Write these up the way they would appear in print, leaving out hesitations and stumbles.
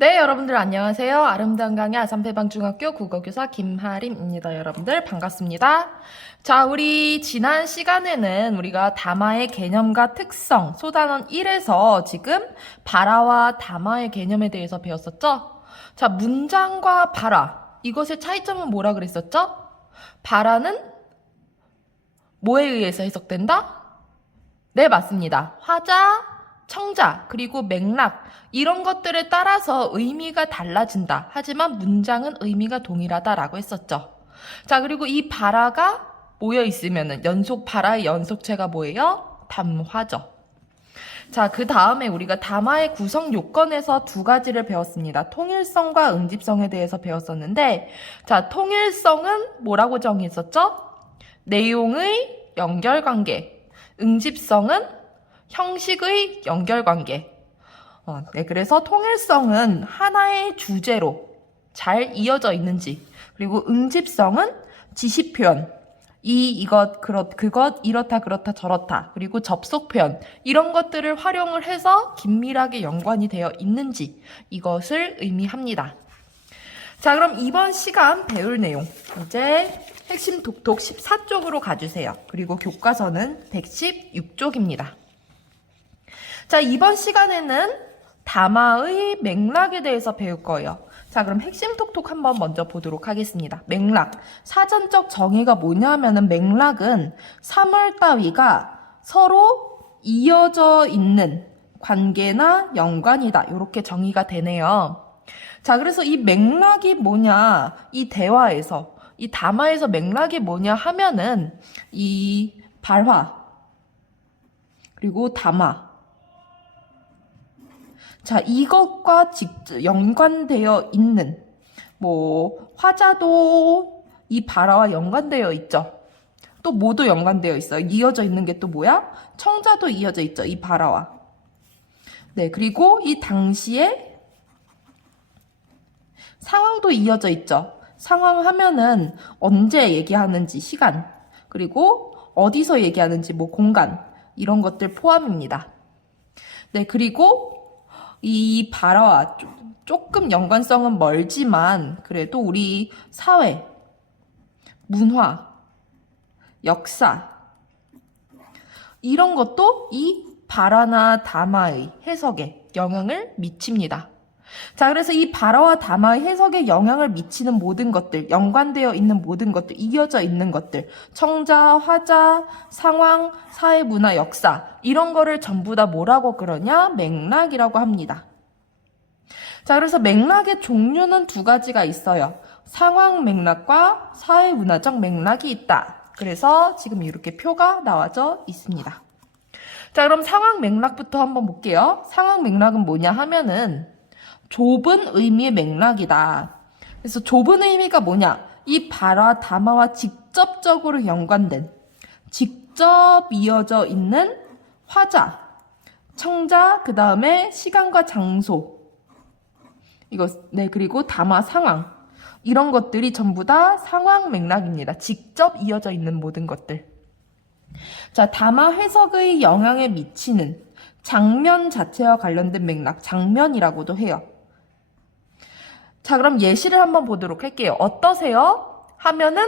네, 여러분들 안녕하세요. 아름다운 강의 아산패방중학교 국어교사 김하림입니다. 여러분들 반갑습니다. 자, 우리 지난 시간에는 우리가 담화의 개념과 특성, 소단원 1에서 지금 발화와 담화의 개념에 대해서 배웠었죠? 자, 문장과 발화, 이것의 차이점은 뭐라 그랬었죠? 발화는 뭐에 의해서 해석된다? 네, 맞습니다. 화자, 청자, 그리고 맥락 이런 것들에 따라서 의미가 달라진다. 하지만 문장은 의미가 동일하다라고 했었죠. 자, 그리고 이 발화가 모여 있으면은 연속 발화의 연속체가 뭐예요? 담화죠. 자, 그 다음에 우리가 담화의 구성 요건에서 두 가지를 배웠습니다. 통일성과 응집성에 대해서 배웠었는데, 자, 통일성은 뭐라고 정의했었죠? 내용의 연결관계. 응집성은 형식의 연결관계. 네, 그래서 통일성은 하나의 주제로 잘 이어져 있는지, 그리고 응집성은 지시표현, 이것, 그것, 이렇다, 그렇다, 저렇다, 그리고 접속표현, 이런 것들을 활용을 해서 긴밀하게 연관이 되어 있는지, 이것을 의미합니다. 자, 그럼 이번 시간 배울 내용, 이제 핵심 독톡 14쪽으로 가주세요. 그리고 교과서는 116쪽입니다. 자, 이번 시간에는 담화의 맥락에 대해서 배울 거예요. 자, 그럼 핵심 톡톡 한번 먼저 보도록 하겠습니다. 맥락. 사전적 정의가 뭐냐 하면은 맥락은 사물 따위가 서로 이어져 있는 관계나 연관이다. 이렇게 정의가 되네요. 자, 그래서 이 맥락이 뭐냐, 이 대화에서, 이 담화에서 맥락이 뭐냐 하면은 이 발화, 그리고 담화. 자, 이것과 직접 연관되어 있는, 화자도 이 발화와 연관되어 있죠. 또 뭐도 연관되어 있어요. 이어져 있는 게 또 뭐야? 청자도 이어져 있죠. 이 발화와. 네, 그리고 이 당시에 상황도 이어져 있죠. 상황 하면은 언제 얘기하는지 시간, 그리고 어디서 얘기하는지 공간, 이런 것들 포함입니다. 네, 그리고 이 발화와 조금 연관성은 멀지만 그래도 우리 사회, 문화, 역사 이런 것도 이 발화나 담화의 해석에 영향을 미칩니다. 자, 그래서 이 발화와 담화의 해석에 영향을 미치는 모든 것들, 연관되어 있는 모든 것들, 이어져 있는 것들, 청자, 화자, 상황, 사회, 문화, 역사 이런 거를 전부 다 뭐라고 그러냐? 맥락이라고 합니다. 자, 그래서 맥락의 종류는 두 가지가 있어요. 상황 맥락과 사회 문화적 맥락이 있다. 그래서 지금 이렇게 표가 나와져 있습니다. 자, 그럼 상황 맥락부터 한번 볼게요. 상황 맥락은 뭐냐 하면은 좁은 의미의 맥락이다. 그래서 좁은 의미가 뭐냐? 이 발화, 담화와 직접적으로 연관된, 직접 이어져 있는 화자, 청자, 그 다음에 시간과 장소, 네, 그리고 담화 상황. 이런 것들이 전부 다 상황 맥락입니다. 직접 이어져 있는 모든 것들. 자, 담화 해석의 영향에 미치는 장면 자체와 관련된 맥락, 장면이라고도 해요. 자, 그럼 예시를 한번 보도록 할게요. 어떠세요? 하면은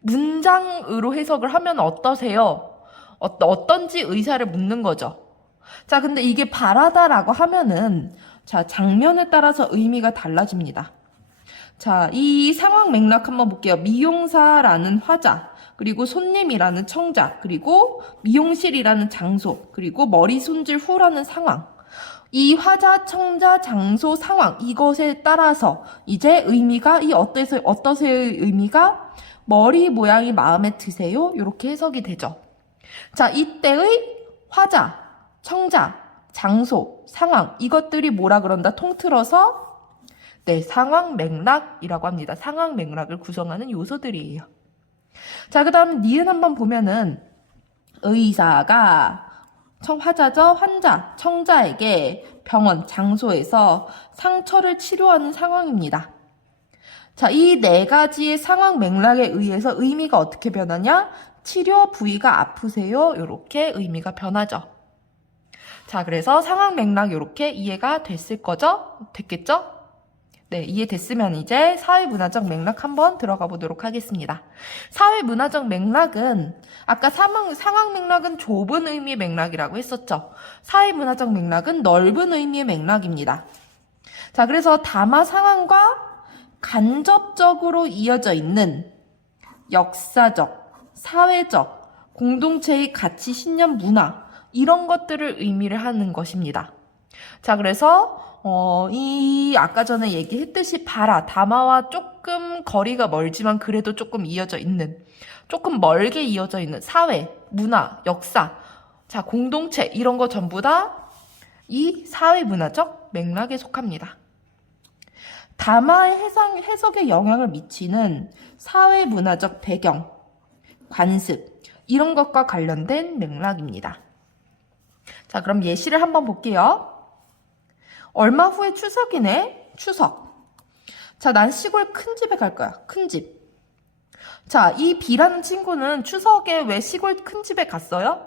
문장으로 해석을 하면 어떠세요? 어떤지 의사를 묻는 거죠. 자, 근데 이게 발하다라고 하면은 자, 장면에 따라서 의미가 달라집니다. 자, 이 상황 맥락 한번 볼게요. 미용사라는 화자, 그리고 손님이라는 청자, 그리고 미용실이라는 장소, 그리고 머리 손질 후라는 상황. 이 화자, 청자, 장소, 상황 이것에 따라서 이제 의미가 어떠세요의 의미가 머리 모양이 마음에 드세요? 이렇게 해석이 되죠. 자, 이때의 화자, 청자, 장소, 상황 이것들이 뭐라 그런다? 통틀어서 네, 상황 맥락이라고 합니다. 상황 맥락을 구성하는 요소들이에요. 자, 그 다음 니은 한번 보면은 의사가 화자죠. 환자, 청자에게 병원, 장소에서 상처를 치료하는 상황입니다. 자, 이 네 가지의 상황 맥락에 의해서 의미가 어떻게 변하냐? 치료 부위가 아프세요? 이렇게 의미가 변하죠. 자, 그래서 상황 맥락 이렇게 이해가 됐을 거죠? 됐겠죠? 네, 이해됐으면 이제 사회문화적 맥락 한번 들어가 보도록 하겠습니다. 사회문화적 맥락은 아까 상황 맥락은 좁은 의미의 맥락이라고 했었죠. 사회문화적 맥락은 넓은 의미의 맥락입니다. 자, 그래서 담화 상황과 간접적으로 이어져 있는 역사적, 사회적, 공동체의 가치, 신념, 문화 이런 것들을 의미를 하는 것입니다. 자, 그래서 아까 전에 얘기했듯이 담화와 조금 거리가 멀지만 그래도 조금 이어져 있는, 조금 멀게 이어져 있는 사회, 문화, 역사, 자, 공동체 이런 거 전부 다 이 사회문화적 맥락에 속합니다. 담화의 해석에 영향을 미치는 사회문화적 배경, 관습 이런 것과 관련된 맥락입니다. 자, 그럼 예시를 한번 볼게요. 얼마 후에 추석이네. 추석. 자, 난 시골 큰 집에 갈 거야. 큰 집. 자, 이 B라는 친구는 추석에 왜 시골 큰 집에 갔어요?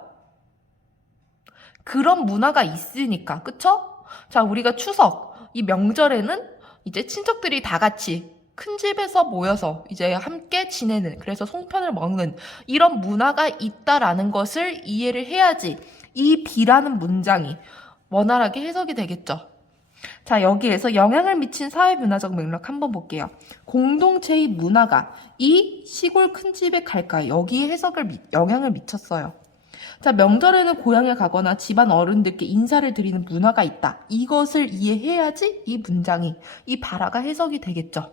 그런 문화가 있으니까. 그쵸? 자, 우리가 추석, 이 명절에는 이제 친척들이 다 같이 큰 집에서 모여서 이제 함께 지내는, 그래서 송편을 먹는 이런 문화가 있다라는 것을 이해를 해야지 이 B라는 문장이 원활하게 해석이 되겠죠. 자, 여기에서 영향을 미친 사회문화적 맥락 한번 볼게요. 공동체의 문화가 이 시골 큰 집에 갈까? 여기에 영향을 미쳤어요. 자, 명절에는 고향에 가거나 집안 어른들께 인사를 드리는 문화가 있다. 이것을 이해해야지 이 문장이, 이 발화가 해석이 되겠죠.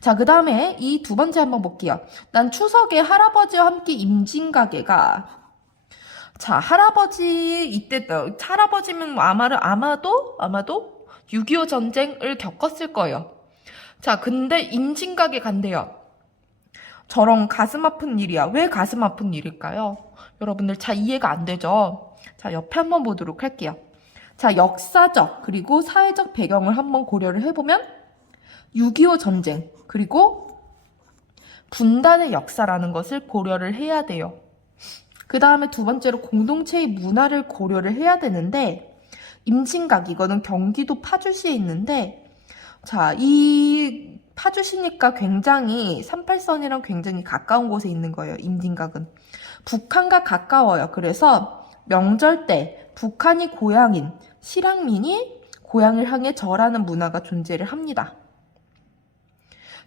자, 그 다음에 이 두 번째 한번 볼게요. 난 추석에 할아버지와 함께 임진가게가. 자, 할아버지면 아마도 6.25 전쟁을 겪었을 거예요. 자, 근데 임진각에 간대요. 저런 가슴 아픈 일이야. 왜 가슴 아픈 일일까요? 여러분들 잘 이해가 안 되죠? 자, 옆에 한번 보도록 할게요. 자, 역사적 그리고 사회적 배경을 한번 고려를 해보면 6.25 전쟁 그리고 분단의 역사라는 것을 고려를 해야 돼요. 그 다음에 두 번째로 공동체의 문화를 고려를 해야 되는데 임진각 이거는 경기도 파주시에 있는데 자, 이 파주시니까 굉장히 38선이랑 굉장히 가까운 곳에 있는 거예요. 임진각은. 북한과 가까워요. 그래서 명절 때 북한이 고향인 실향민이 고향을 향해 절하는 문화가 존재를 합니다.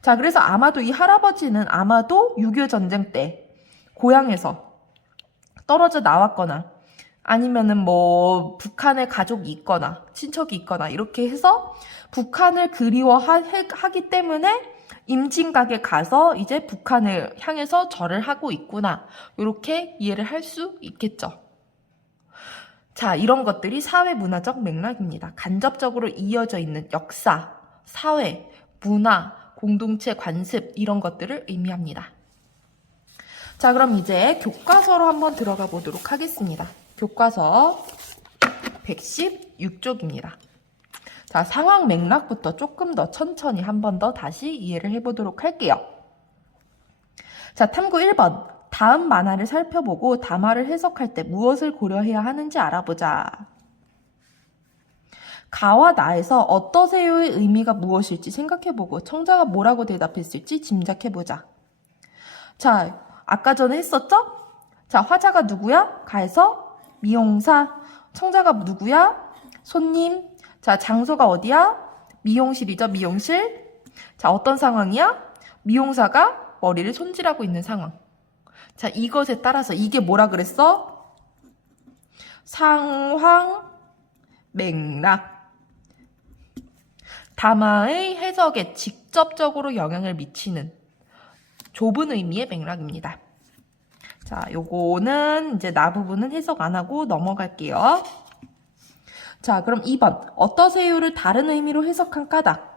자, 그래서 아마도 이 할아버지는 아마도 6.25 전쟁 때 고향에서 떨어져 나왔거나 아니면은 뭐 북한에 가족이 있거나 친척이 있거나 이렇게 해서 북한을 그리워하기 때문에 임진각에 가서 이제 북한을 향해서 절을 하고 있구나. 이렇게 이해를 할 수 있겠죠. 자, 이런 것들이 사회문화적 맥락입니다. 간접적으로 이어져 있는 역사, 사회, 문화, 공동체 관습 이런 것들을 의미합니다. 자, 그럼 이제 교과서로 한번 들어가 보도록 하겠습니다. 교과서 116쪽입니다. 자, 상황 맥락부터 조금 더 천천히 한 번 더 다시 이해를 해보도록 할게요. 자, 탐구 1번. 다음 만화를 살펴보고 담화를 해석할 때 무엇을 고려해야 하는지 알아보자. 가와 나에서 어떠세요의 의미가 무엇일지 생각해보고 청자가 뭐라고 대답했을지 짐작해보자. 자, 아까 전에 했었죠? 자, 화자가 누구야? 가에서 미용사. 청자가 누구야? 손님. 자, 장소가 어디야? 미용실이죠, 미용실. 자, 어떤 상황이야? 미용사가 머리를 손질하고 있는 상황. 자, 이것에 따라서 이게 뭐라 그랬어? 상황, 맥락. 담화의 해석에 직접적으로 영향을 미치는 좁은 의미의 맥락입니다. 자, 요거는 이제 나 부분은 해석 안 하고 넘어갈게요. 자, 그럼 2번. 어떠세요를 다른 의미로 해석한 까닭.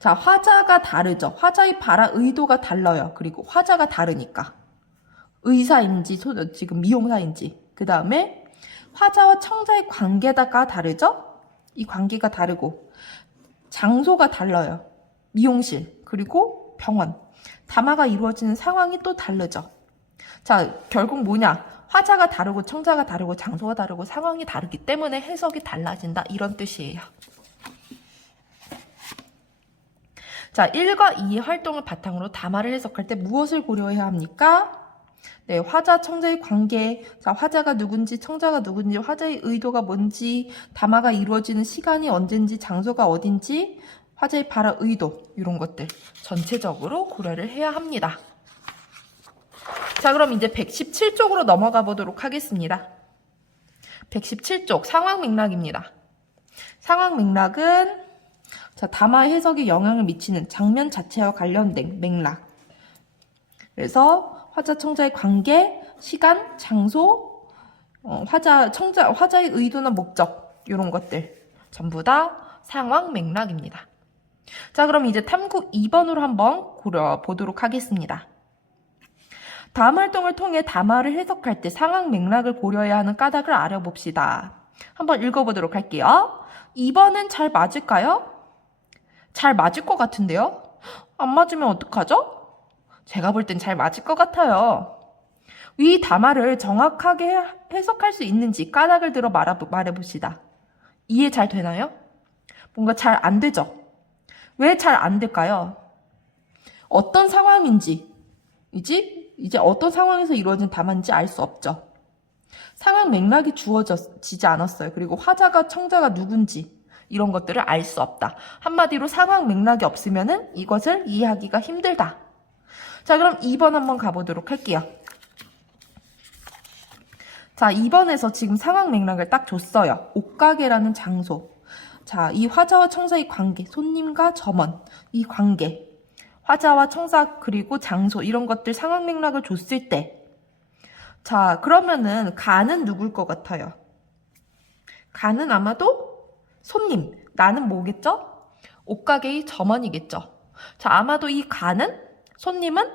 자, 화자가 다르죠. 화자의 발화 의도가 달라요. 그리고 화자가 다르니까. 의사인지 지금 미용사인지. 그 다음에 화자와 청자의 관계가 다르죠. 이 관계가 다르고 장소가 달라요. 미용실 그리고 병원. 담화가 이루어지는 상황이 또 다르죠. 자, 결국 뭐냐? 화자가 다르고 청자가 다르고 장소가 다르고 상황이 다르기 때문에 해석이 달라진다. 이런 뜻이에요. 자, 1과 2의 활동을 바탕으로 담화를 해석할 때 무엇을 고려해야 합니까? 네, 화자, 청자의 관계, 자, 화자가 누군지, 청자가 누군지, 화자의 의도가 뭔지, 담화가 이루어지는 시간이 언젠지, 장소가 어딘지, 화자의 바라 의도, 이런 것들 전체적으로 고려를 해야 합니다. 자, 그럼 이제 117쪽으로 넘어가 보도록 하겠습니다. 117쪽, 상황 맥락입니다. 상황 맥락은 자, 담화 해석에 영향을 미치는 장면 자체와 관련된 맥락. 그래서 화자, 청자의 관계, 시간, 장소, 화자의 의도나 목적 이런 것들 전부 다 상황 맥락입니다. 자, 그럼 이제 탐구 2번으로 한번 보도록 하겠습니다. 다음 활동을 통해 담화를 해석할 때 상황 맥락을 고려해야 하는 까닭을 알아봅시다. 한번 읽어보도록 할게요. 2번은 잘 맞을까요? 잘 맞을 것 같은데요? 안 맞으면 어떡하죠? 제가 볼 땐 잘 맞을 것 같아요. 위 담화를 정확하게 해석할 수 있는지 까닭을 들어 말해봅시다. 이해 잘 되나요? 뭔가 잘 안 되죠? 왜 잘 안 될까요? 어떤 상황인지, 이제 어떤 상황에서 이루어진 담화인지 알 수 없죠. 상황 맥락이 주어지지 않았어요. 그리고 화자가 청자가 누군지 이런 것들을 알 수 없다. 한마디로 상황 맥락이 없으면은 이것을 이해하기가 힘들다. 자, 그럼 2번 한번 가보도록 할게요. 자, 2번에서 지금 상황 맥락을 딱 줬어요. 옷가게라는 장소. 자, 이 화자와 청자의 관계, 손님과 점원, 이 관계. 화자와 청자 그리고 장소 이런 것들 상황 맥락을 줬을 때 자, 그러면은 가는 누굴 것 같아요? 가는 아마도 손님, 나는 뭐겠죠? 옷가게의 점원이겠죠. 자, 아마도 이 가는 손님은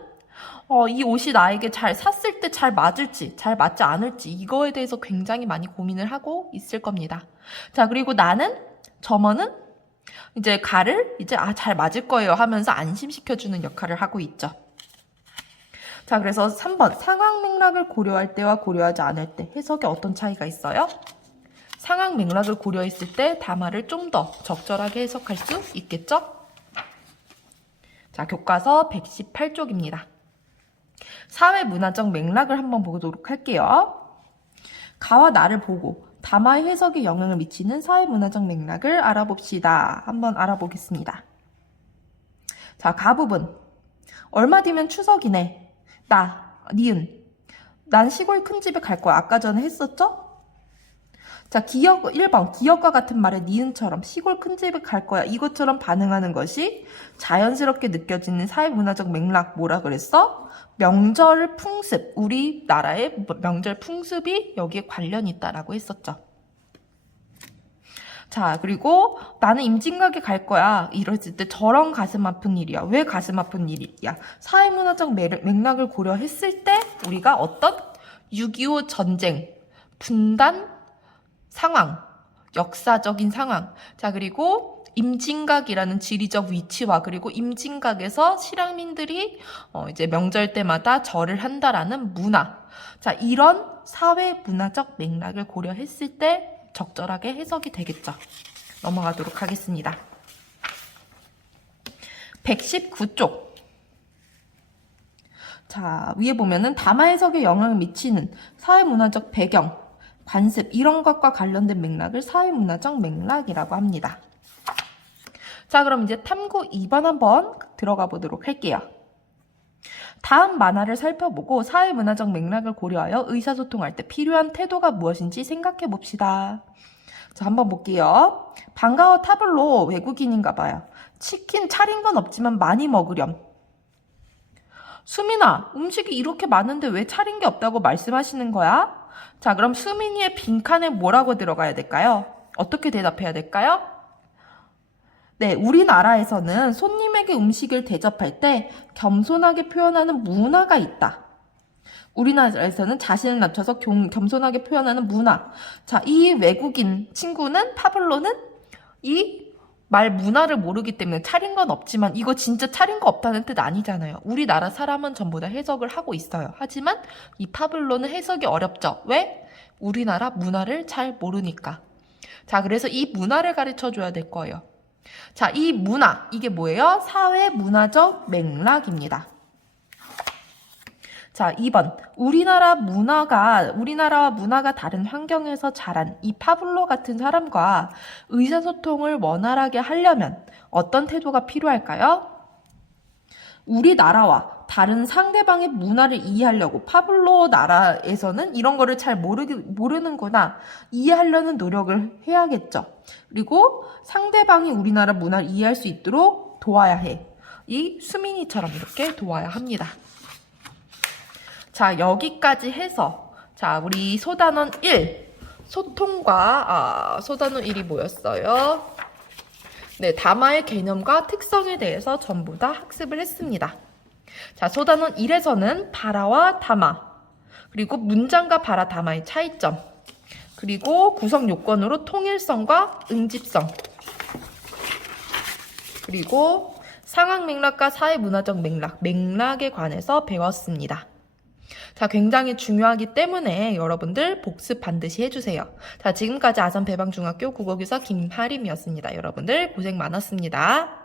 이 옷이 나에게 잘 샀을 때 잘 맞을지, 잘 맞지 않을지 이거에 대해서 굉장히 많이 고민을 하고 있을 겁니다. 자, 그리고 나는 점원은 이제 가를 잘 맞을 거예요 하면서 안심시켜주는 역할을 하고 있죠. 자, 그래서 3번 상황 맥락을 고려할 때와 고려하지 않을 때 해석에 어떤 차이가 있어요? 상황 맥락을 고려했을 때 담화를 좀 더 적절하게 해석할 수 있겠죠? 자, 교과서 118쪽입니다. 사회문화적 맥락을 한번 보도록 할게요. 가와 나를 보고 담화의 해석에 영향을 미치는 사회문화적 맥락을 알아봅시다. 한번 알아보겠습니다. 자, 가 부분. 얼마 뒤면 추석이네. 니은. 난 시골 큰 집에 갈 거야. 아까 전에 했었죠? 자, 1번. 기억과 같은 말에 니은처럼 시골 큰 집에 갈 거야. 이것처럼 반응하는 것이 자연스럽게 느껴지는 사회문화적 맥락 뭐라 그랬어? 명절 풍습. 우리나라의 명절 풍습이 여기에 관련이 있다라고 했었죠. 자, 그리고 나는 임진각에 갈 거야. 이랬을 때 저런 가슴 아픈 일이야. 왜 가슴 아픈 일이야? 사회문화적 맥락을 고려했을 때 우리가 어떤 6.25 전쟁, 분단 상황, 역사적인 상황. 자, 그리고 임진각이라는 지리적 위치와 그리고 임진각에서 실향민들이 이제 명절 때마다 절을 한다라는 문화. 자, 이런 사회문화적 맥락을 고려했을 때 적절하게 해석이 되겠죠. 넘어가도록 하겠습니다. 119쪽. 자, 위에 보면은 담화 해석에 영향을 미치는 사회문화적 배경, 관습 이런 것과 관련된 맥락을 사회문화적 맥락이라고 합니다. 자, 그럼 이제 탐구 2번 한번 들어가 보도록 할게요. 다음 만화를 살펴보고 사회문화적 맥락을 고려하여 의사소통할 때 필요한 태도가 무엇인지 생각해 봅시다. 자, 한번 볼게요. 반가워 타블로 외국인인가 봐요. 치킨 차린 건 없지만 많이 먹으렴. 수민아, 음식이 이렇게 많은데 왜 차린 게 없다고 말씀하시는 거야? 자, 그럼 수민이의 빈칸에 뭐라고 들어가야 될까요? 어떻게 대답해야 될까요? 네, 우리나라에서는 손님에게 음식을 대접할 때 겸손하게 표현하는 문화가 있다. 우리나라에서는 자신을 낮춰서 겸손하게 표현하는 문화. 자, 이 외국인 친구는 파블로는 이 말 문화를 모르기 때문에 차린 건 없지만 이거 진짜 차린 거 없다는 뜻 아니잖아요. 우리나라 사람은 전부 다 해석을 하고 있어요. 하지만 이 파블로는 해석이 어렵죠. 왜? 우리나라 문화를 잘 모르니까. 자, 그래서 이 문화를 가르쳐 줘야 될 거예요. 자, 이 문화, 이게 뭐예요? 사회 문화적 맥락입니다. 자, 2번. 우리나라와 문화가 다른 환경에서 자란 이 파블로 같은 사람과 의사소통을 원활하게 하려면 어떤 태도가 필요할까요? 우리나라와 다른 상대방의 문화를 이해하려고 파블로 나라에서는 이런 거를 잘 모르는구나. 이해하려는 노력을 해야겠죠. 그리고 상대방이 우리나라 문화를 이해할 수 있도록 도와야 해. 이 수민이처럼 이렇게 도와야 합니다. 자, 여기까지 해서 자, 우리 소단원 1 소통과 소단원 1이 뭐였어요? 네, 담화의 개념과 특성에 대해서 전부 다 학습을 했습니다. 자, 소단원 1에서는 발화와 담화, 그리고 문장과 발화, 담화의 차이점, 그리고 구성 요건으로 통일성과 응집성, 그리고 상황 맥락과 사회 문화적 맥락에 관해서 배웠습니다. 자, 굉장히 중요하기 때문에 여러분들 복습 반드시 해주세요. 자, 지금까지 아산배방중학교 국어교사 김하림이었습니다. 여러분들 고생 많았습니다.